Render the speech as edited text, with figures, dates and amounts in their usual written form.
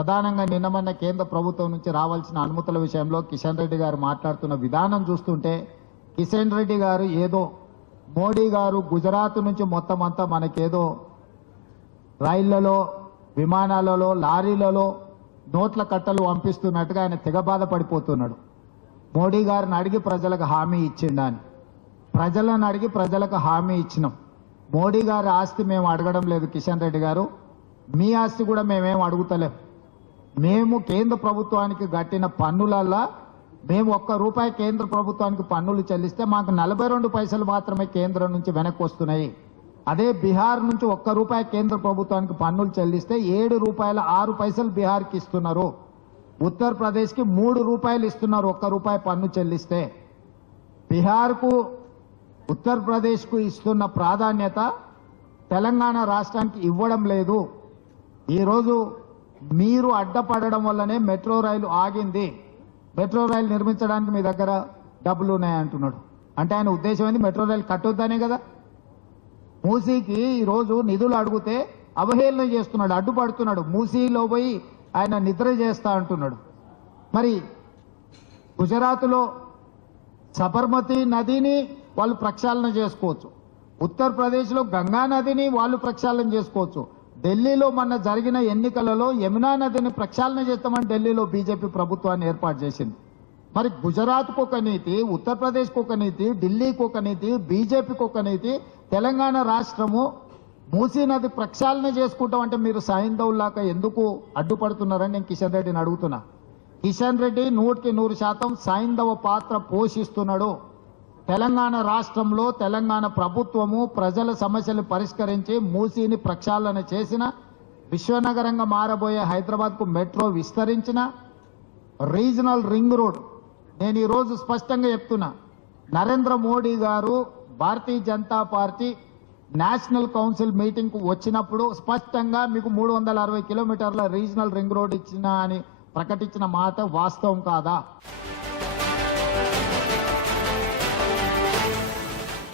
ప్రధానంగా నిన్నమన్న కేంద్ర ప్రభుత్వం నుంచి రావాల్సిన అనుమతుల విషయంలో కిషన్ రెడ్డి గారు మాట్లాడుతున్న విధానం చూస్తుంటే కిషన్ రెడ్డి గారు ఏదో మోడీ గారు గుజరాత్ నుంచి మొత్తం అంతా మనకేదో రైళ్లలో విమానాలలో లారీలలో నోట్ల కట్టలు పంపిస్తున్నట్టుగా ఆయన తెగ బాధపడిపోతున్నాడు. మోడీ గారిని అడిగి ప్రజలకు హామీ ఇచ్చిండా అని. ప్రజలను అడిగి ప్రజలకు హామీ ఇచ్చినాం. మోడీ గారి ఆస్తి మేము అడగడం లేదు కిషన్ రెడ్డి గారు, మీ ఆస్తి కూడా మేమేం అడుగుతలేం. మేము కేంద్ర ప్రభుత్వానికి కట్టిన పన్నులల్లా మేము ₹1 కేంద్ర ప్రభుత్వానికి పన్నులు చెల్లిస్తే మాకు 42 పైసలు మాత్రమే కేంద్రం నుంచి వెనక్కి వస్తున్నాయి. అదే బీహార్ నుంచి ₹1 కేంద్ర ప్రభుత్వానికి పన్నులు చెల్లిస్తే ₹7.06 బీహార్కి ఇస్తున్నారు. ఉత్తరప్రదేశ్కి ₹3 ఇస్తున్నారు ₹1 పన్ను చెల్లిస్తే. బీహార్కు ఉత్తరప్రదేశ్కు ఇస్తున్న ప్రాధాన్యత తెలంగాణ రాష్ట్రానికి ఇవ్వడం లేదు. ఈరోజు మీరు అడ్డపడడం వల్లనే మెట్రో రైలు ఆగింది. మెట్రో రైలు నిర్మించడానికి మీ దగ్గర డబ్బులు ఉన్నాయంటున్నాడు. అంటే ఆయన ఉద్దేశం ఏంది? మెట్రో రైలు కట్టొద్దనే కదా. మూసీకి ఈరోజు నిధులు అడిగితే అవహేళన చేస్తున్నాడు, అడ్డుపడుతున్నాడు. మూసీలో పోయి ఆయన నిద్ర చేస్తా అంటున్నాడు. మరి గుజరాత్లో సబర్మతి నదిని వాళ్ళు ప్రక్షాళన చేసుకోవచ్చు, ఉత్తరప్రదేశ్లో గంగా నదిని వాళ్ళు ప్రక్షాళన చేసుకోవచ్చు. ఢిల్లీలో మొన్న జరిగిన ఎన్నికలలో యమునా నదిని ప్రక్షాళన చేస్తామని ఢిల్లీలో బీజేపీ ప్రభుత్వాన్ని ఏర్పాటు చేసింది. మరి గుజరాత్కు ఒక నీతి, ఉత్తరప్రదేశ్కు ఒక నీతి, ఢిల్లీకి ఒక నీతి, బీజేపీకి ఒక నీతి, తెలంగాణ రాష్ట్రము మూసీ నది ప్రక్షాళన చేసుకుంటాం అంటే మీరు సైంధవులాగా ఎందుకు అడ్డుపడుతున్నారని నేను కిషన్ రెడ్డిని అడుగుతున్నా. కిషన్ రెడ్డి 100% సైంధవ పాత్ర పోషిస్తున్నాడు. తెలంగాణ రాష్ట్రంలో తెలంగాణ ప్రభుత్వము ప్రజల సమస్యలు పరిష్కరించి మూసీని ప్రక్షాళన చేసిన, విశ్వనగరంగా మారబోయే హైదరాబాద్కు మెట్రో విస్తరించిన, రీజనల్ రింగ్ రోడ్. నేను ఈరోజు స్పష్టంగా చెప్తున్నా, నరేంద్ర మోడీ గారు Bharatiya Janata Party national council meeting కు వచ్చినప్పుడు స్పష్టంగా మీకు 360 కిలోమీటర్ల రీజనల్ రింగ్ రోడ్ ఇచ్చిన అని ప్రకటించిన మాట వాస్తవం కాదా?